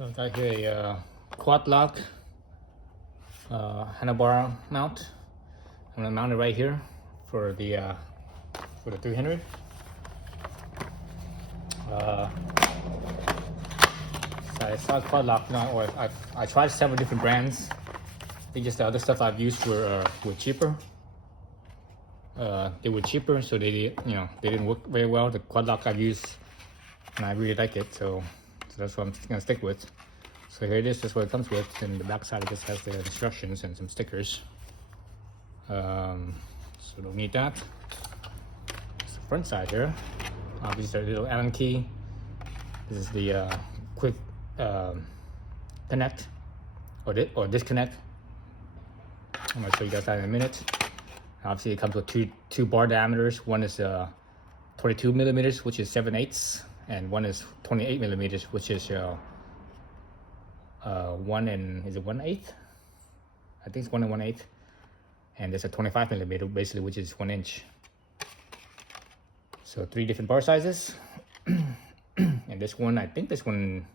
So I got here a QuadLock handlebar mount. I'm gonna mount it right here for the 300. So I saw QuadLock, or I tried several different brands. I think just the other stuff I've used were cheaper. They were cheaper, so they didn't work very well. The QuadLock I've used, and I really like it, so that's what I'm gonna stick with. So here it is. That's what it comes with. And the back side, it just has the instructions and some stickers. So don't need that. It's the front side here. Obviously, a little Allen key. This is the quick connect or disconnect. I'm gonna show you guys that in a minute. Obviously, it comes with two bar diameters. One is 22 millimeters, which is 7/8, and one is 28 millimeters, which is 1/8? I think it's 1 1/8. And there's a 25 millimeter, basically, which is 1 inch. So 3 different bar sizes. And this one, I think this one,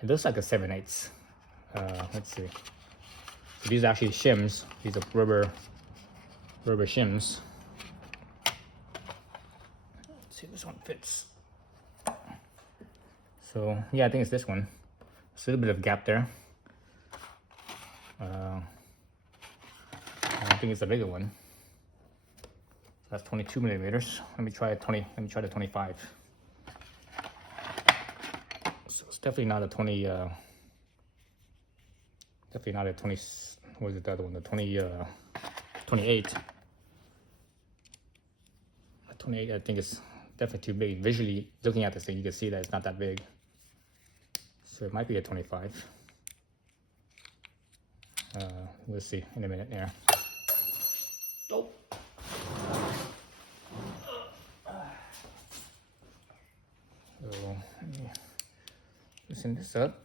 it looks like a 7/8. Let's see. So these are actually shims. These are rubber shims. Let's see if this one fits. So yeah, I think it's this one. There's a little bit of gap there. I think it's the bigger one. That's 22 millimeters. Let me try the 25. So it's definitely not a 20. Definitely not a 20. What is it? The other one? The 28. 28. I think it's definitely too big. Visually looking at this thing, you can see that it's not that big. So it might be a 25. We'll see in a minute there. Oh. So let me loosen this up.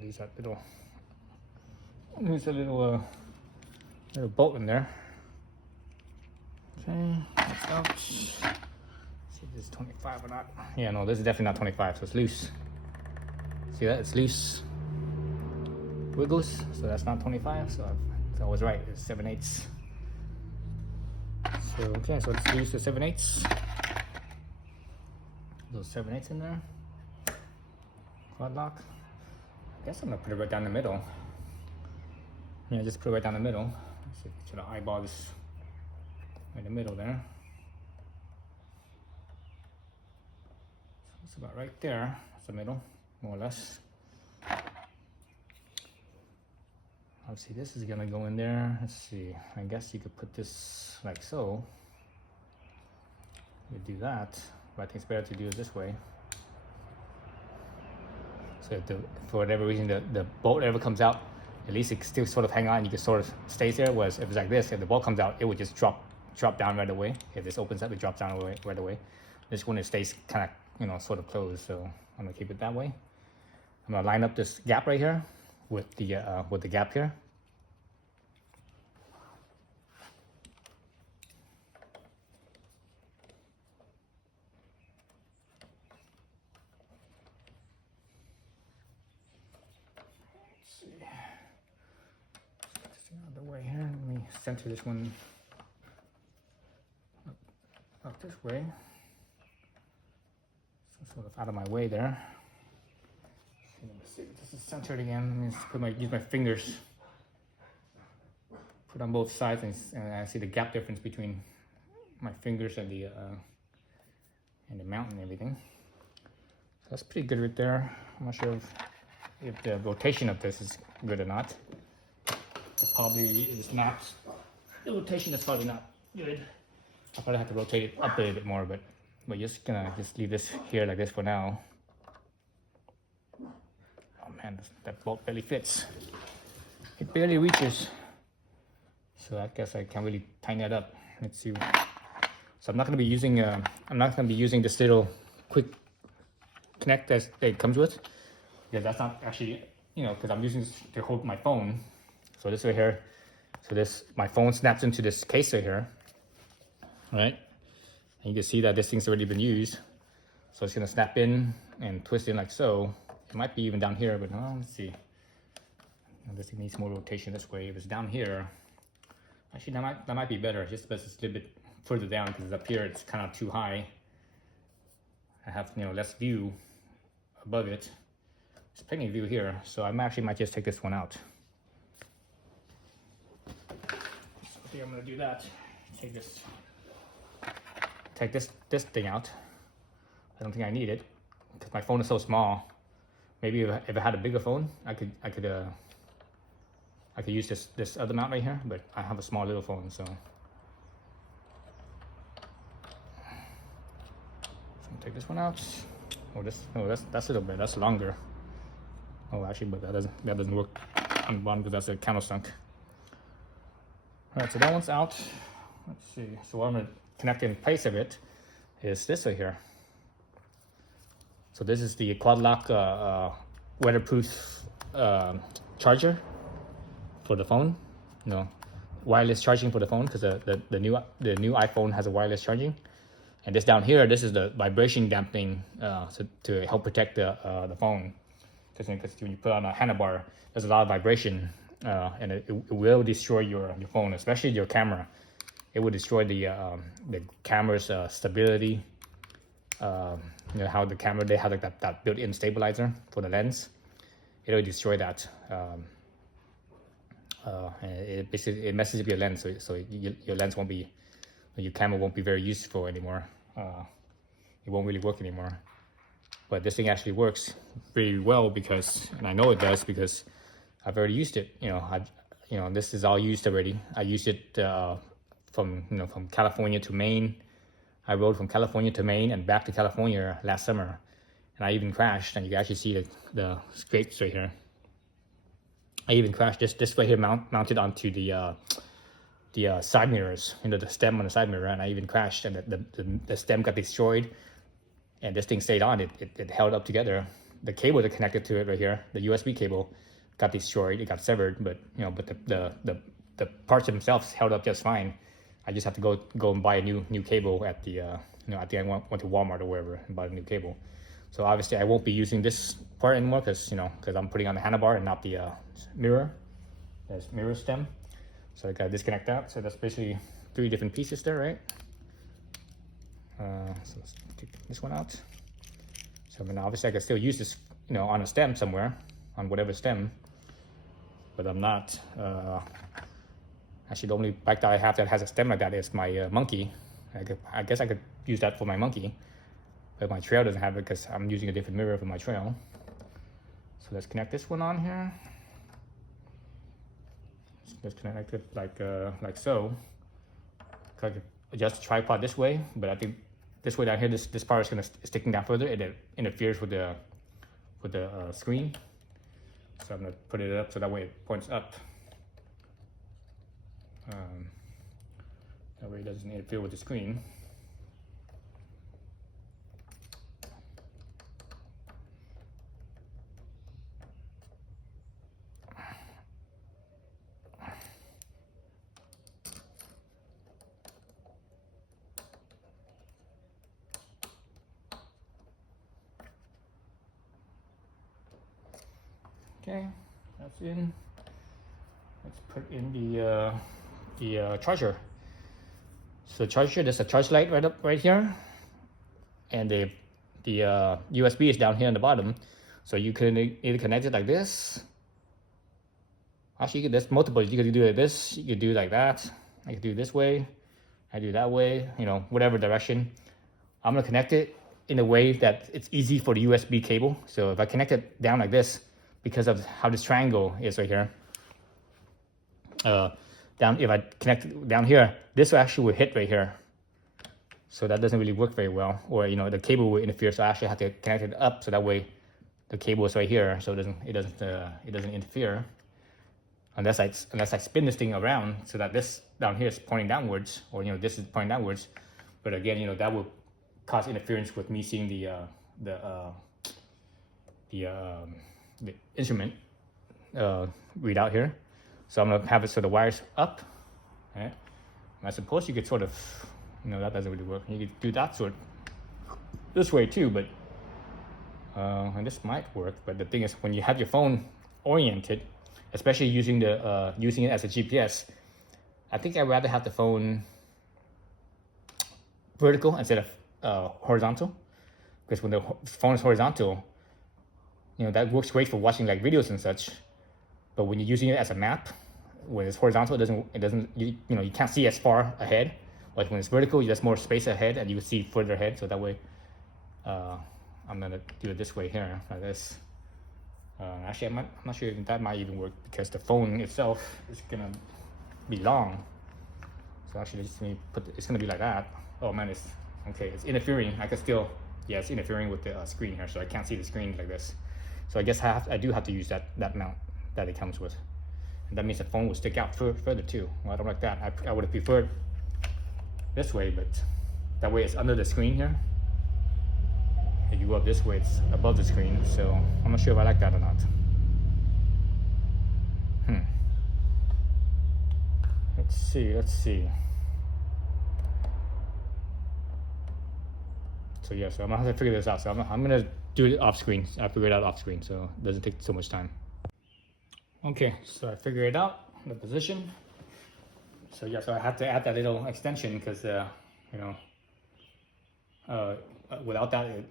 Use that little little bolt in there. Okay, that's out. See if this is 25 or not. Yeah, no, this is definitely not 25, so it's loose. See that? It's loose. Wiggles, so that's not 25, so I was right, it's 7/8. So, okay, so let's use the 7/8. Those 7/8 in there. QuadLock. I guess I'm gonna put it right down the middle. Yeah, just put it right down the middle. Let's see, try to eyeball this right in the middle there. So it's about right there. That's the middle, more or less. Obviously, this is gonna go in there. Let's see. I guess you could put this like so. You do that, but I think it's better to do it this way. So if for whatever reason the bolt ever comes out, at least it can still sort of hang on. You can sort of stays there. Whereas if it's like this, if the bolt comes out, it would just drop down right away. If this opens up, it drops down right away. This one, it stays kind of sort of closed. So I'm gonna keep it that way. I'm gonna line up this gap right here with the gap here. Another way here. Let me center this one up this way, so sort of out of my way there. Let me see if this is centered again. Let me just use my fingers, put on both sides, and I see the gap difference between my fingers and the mount and everything. So that's pretty good right there. I'm not sure if the rotation of this is good or not. It probably is not. The rotation is probably not good. I probably have to rotate it up a little bit more, but we're just gonna leave this here like this for now. Oh man, that bolt barely fits. It barely reaches. So I guess I can't really tighten that up. Let's see. So I'm not gonna be using this little quick connect that it comes with, because that's not actually, because I'm using this to hold my phone. So this right here So my phone snaps into this case right here, right? And you can see that this thing's already been used. So it's gonna snap in and twist in like so. It might be even down here, but let's see. This thing needs more rotation this way. If it's down here, actually that might be better, just because it's a little bit further down, because up here it's kind of too high. I have less view above it. There's plenty of view here, so I might just take this one out. So I think I'm gonna do that. Take this thing out. I don't think I need it because my phone is so small. Maybe if I had a bigger phone, I could use this other mount right here, but I have a small little phone, so take this one out. Oh, that's a little bit. That's longer. Oh, actually, but that doesn't work on the bottom because that's a countersunk. All right, so that one's out. Let's see. So what I'm gonna connect in place of it is this right here. So this is the QuadLock weatherproof charger for the phone. Wireless charging for the phone, because the new iPhone has a wireless charging. And this down here, this is the vibration dampening to help protect the phone. Because when you put on a handlebar, there's a lot of vibration, and it will destroy your phone, especially your camera. It will destroy the camera's stability. How the camera, they have like that built-in stabilizer for the lens. It'll destroy that. And it basically messes up your lens, so your lens won't be, your camera won't be very useful anymore. It won't really work anymore. But this thing actually works pretty well and I know it does because I've already used it. This is all used already. I used it from California to Maine. I rode from California to Maine and back to California last summer, and I even crashed. And you can actually see the scrapes right here. I even crashed this right here, mounted onto the side mirrors, the stem on the side mirror, and I even crashed, and the stem got destroyed, and this thing stayed on. It held up together. The cable that connected to it right here, the USB cable, got destroyed. It got severed, but the parts themselves held up just fine. I just have to go and buy a new cable at the I think I went to Walmart or wherever and bought a new cable. So obviously I won't be using this part anymore because I'm putting on the handlebar and not the mirror. There's mirror stem. So I gotta disconnect that. So that's basically 3 different pieces there, right? So let's take this one out. So obviously I can still use this, on a stem somewhere, on whatever stem, but I'm not. Actually, the only bike that I have that has a stem like that is my monkey. I guess I could use that for my monkey, but my trail doesn't have it because I'm using a different mirror for my trail. So let's connect this one on here. Let's connect it like so. I could adjust the tripod this way, but I think this way down here, this part is sticking down further. It interferes with the screen. So I'm gonna put it up so that way it points up. That way it doesn't interfere with the screen. Okay, that's in. Let's put in the charger. So charger, there's a charge light right here, and the USB is down here on the bottom. So you can either connect it like this. Actually, there's multiple. You could do it like this. You could do it like that. I could do it this way. I do it that way. Whatever direction. I'm gonna connect it in a way that it's easy for the USB cable. So if I connect it down like this, because of how this triangle is right here, if I connect it down here, this actually will hit right here. So that doesn't really work very well, or the cable will interfere. So I actually have to connect it up so that way the cable is right here, so it doesn't interfere. Unless I spin this thing around so that this down here is pointing downwards, or this is pointing downwards. But again, that will cause interference with me seeing the instrument readout here. So I'm gonna have it so the wire's up, right? And I suppose you could sort of, that doesn't really work. You could do that sort this way too, but and this might work. But the thing is, when you have your phone oriented, especially using it as a GPS, I think I'd rather have the phone vertical instead of horizontal, because when the phone is horizontal, that works great for watching like videos and such. But when you're using it as a map, when it's horizontal, it doesn't you can't see as far ahead. But when it's vertical, there's more space ahead, and you see further ahead. So that way, I'm gonna do it this way here, like this. Actually, I'm not sure if that might even work, because the phone itself is gonna be long. So actually, it's gonna be like that. Oh man, it's interfering. I can still, it's interfering with the screen here, so I can't see the screen like this. So I guess I do have to use that mount that it comes with. And that means the phone will stick out further too. Well, I don't like that. I would have preferred this way, but that way it's under the screen here. If you go up this way, it's above the screen. So I'm not sure if I like that or not. Let's see. So yeah, so I'm gonna have to figure this out. So I'm gonna do it off screen. I figure it out off screen, so it doesn't take so much time. Okay, so I figured it out, the position. So yeah, so I have to add that little extension, because without that,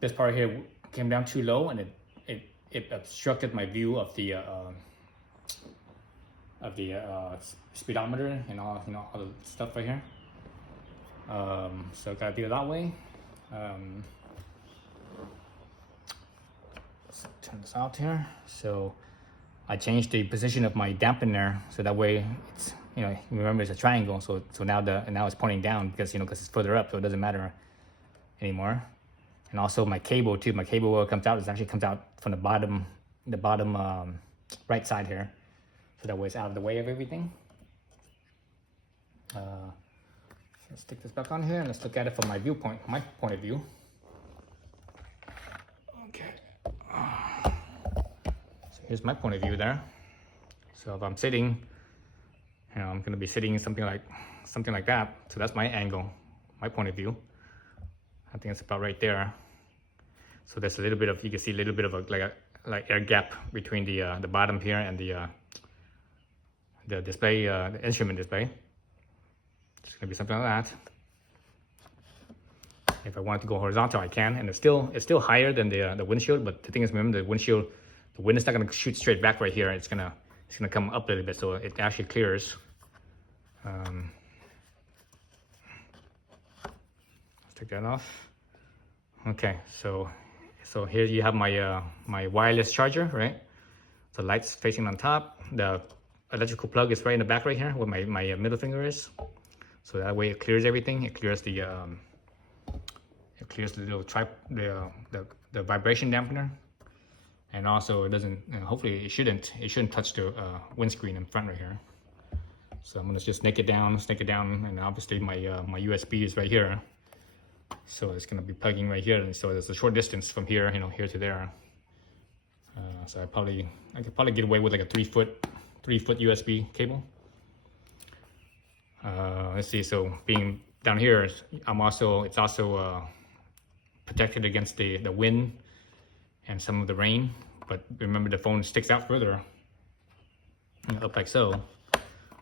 this part here came down too low, and it obstructed my view of the speedometer and all all the stuff right here. So I gotta do it that way. Let's turn this out here. So I changed the position of my dampener, so that way it's remember it's a triangle. So now it's pointing down, because because it's further up, so it doesn't matter anymore. And also my cable too. My cable where it comes out, actually comes out from the bottom right side here, so that way it's out of the way of everything. Let's stick this back on here, and let's look at it from my point of view. Okay. So here's my point of view there. So if I'm sitting, I'm going to be sitting something like that. So that's my angle, my point of view. I think it's about right there. So there's a little bit of, you can see a little bit of a air gap between the bottom here and the display, the instrument display. It's gonna be something like that. If I want to go horizontal, I can, and it's still higher than the windshield. But the thing is, remember, the wind is not gonna shoot straight back right here. It's gonna come up a little bit, so it actually clears. Let's take that off. Okay, so here you have my wireless charger, right? The light's facing on top. The electrical plug is right in the back right here, where my middle finger is. So that way it clears everything. It clears the little the vibration dampener, and also it doesn't. Hopefully it shouldn't touch the windscreen in front right here. So I'm gonna just snake it down, and obviously my USB is right here. So it's gonna be plugging right here, and so there's a short distance from here, here to there. So I could probably get away with like a 3-foot USB cable. Let's see. So being down here, it's also protected against the wind and some of the rain. But remember, the phone sticks out further, up like so,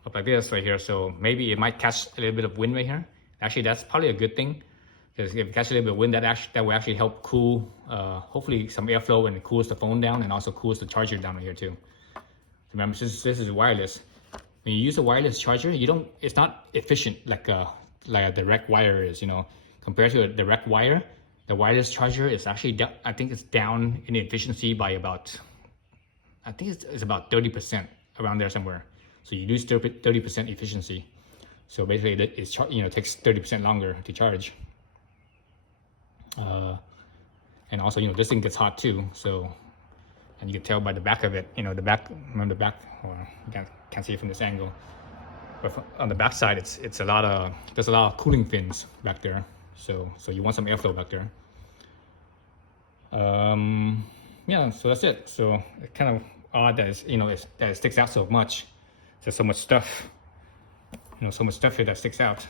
up like this right here. So maybe it might catch a little bit of wind right here. Actually, that's probably a good thing, because if it catches a little bit of wind, that will actually help cool, hopefully some airflow, and it cools the phone down, and also cools the charger down here too. Remember, since this is wireless, when you use a wireless charger, it's not efficient like a direct wire is. Compared to a direct wire, the wireless charger is actually I think it's down in efficiency by about, I think it's about 30%, around there somewhere. So you lose 30% efficiency. So basically, it takes 30% longer to charge. And also, this thing gets hot too. So, and you can tell by the back of it. The back. Remember the back? Or you can't see it from this angle. But on the back side, there's a lot of cooling fins back there. So you want some airflow back there. Yeah. So that's it. So it kind of odd that that it sticks out so much. There's so much stuff, so much stuff here that sticks out.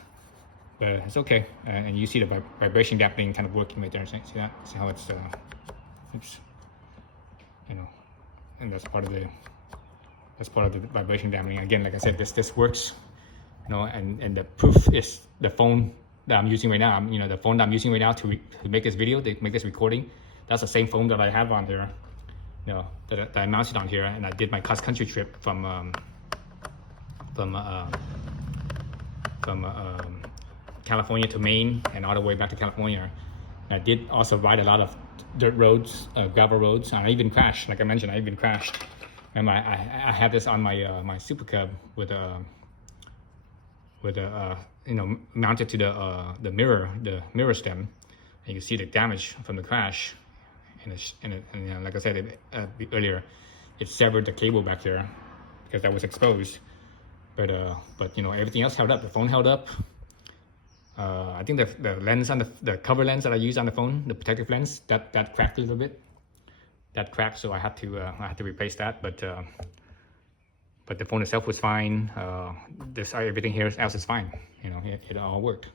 But it's okay, and you see the vibration dampening kind of working right there. See that? See how it's, oops, and that's part of the vibration dampening. Again, like I said, this works, and the proof is the phone that I'm using right now. The phone that I'm using right now to make this video, to make this recording, that's the same phone that I have on there, that I mounted on here, and I did my cross country trip from California to Maine and all the way back to California. And I did also ride a lot of dirt roads, gravel roads, and I even crashed. Like I mentioned, I even crashed. Remember, I had this on my my Super Cub with a mounted to the mirror stem, and you can see the damage from the crash. And like I said earlier, it severed the cable back there because that was exposed. But everything else held up. The phone held up. I think the lens on the cover lens that I use on the phone, the protective lens, that cracked a little bit. That cracked, so I had to replace that. But the phone itself was fine. Everything here else is fine. It all worked.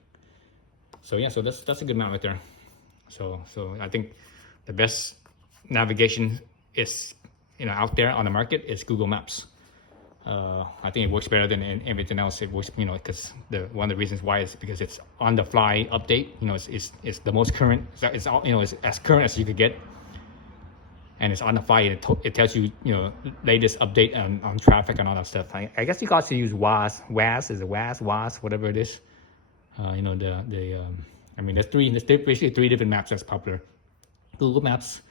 So yeah, so that's a good mount right there. So I think the best navigation is out there on the market is Google Maps. I think it works better than everything else. It works, because one of the reasons why is because it's on the fly update. It's the most current. It's all, it's as current as you could get, and it's on the fly. And it tells you, latest update on traffic and all that stuff. I guess you can also use WAS. WAS is a WAS, whatever it is. There's basically three different maps that's popular: Google Maps,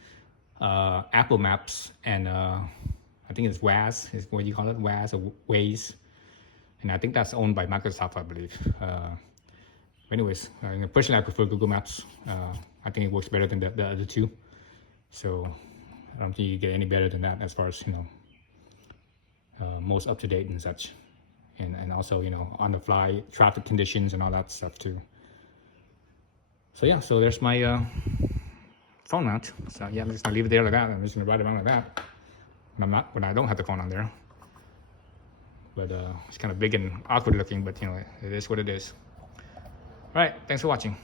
Apple Maps, and I think it's WAS, is what you call it, WAS or Waze. And I think that's owned by Microsoft, I believe. Anyways, personally, I prefer Google Maps. I think it works better than the other two. So I don't think you get any better than that as far as, most up to date and such. And also, on the fly, traffic conditions and all that stuff too. So yeah, so there's my phone mount. So yeah, I'm just gonna leave it there like that. I'm just gonna ride around like that. When I don't have the phone on there. But it's kind of big and awkward looking, but it is what it is. All right, thanks for watching.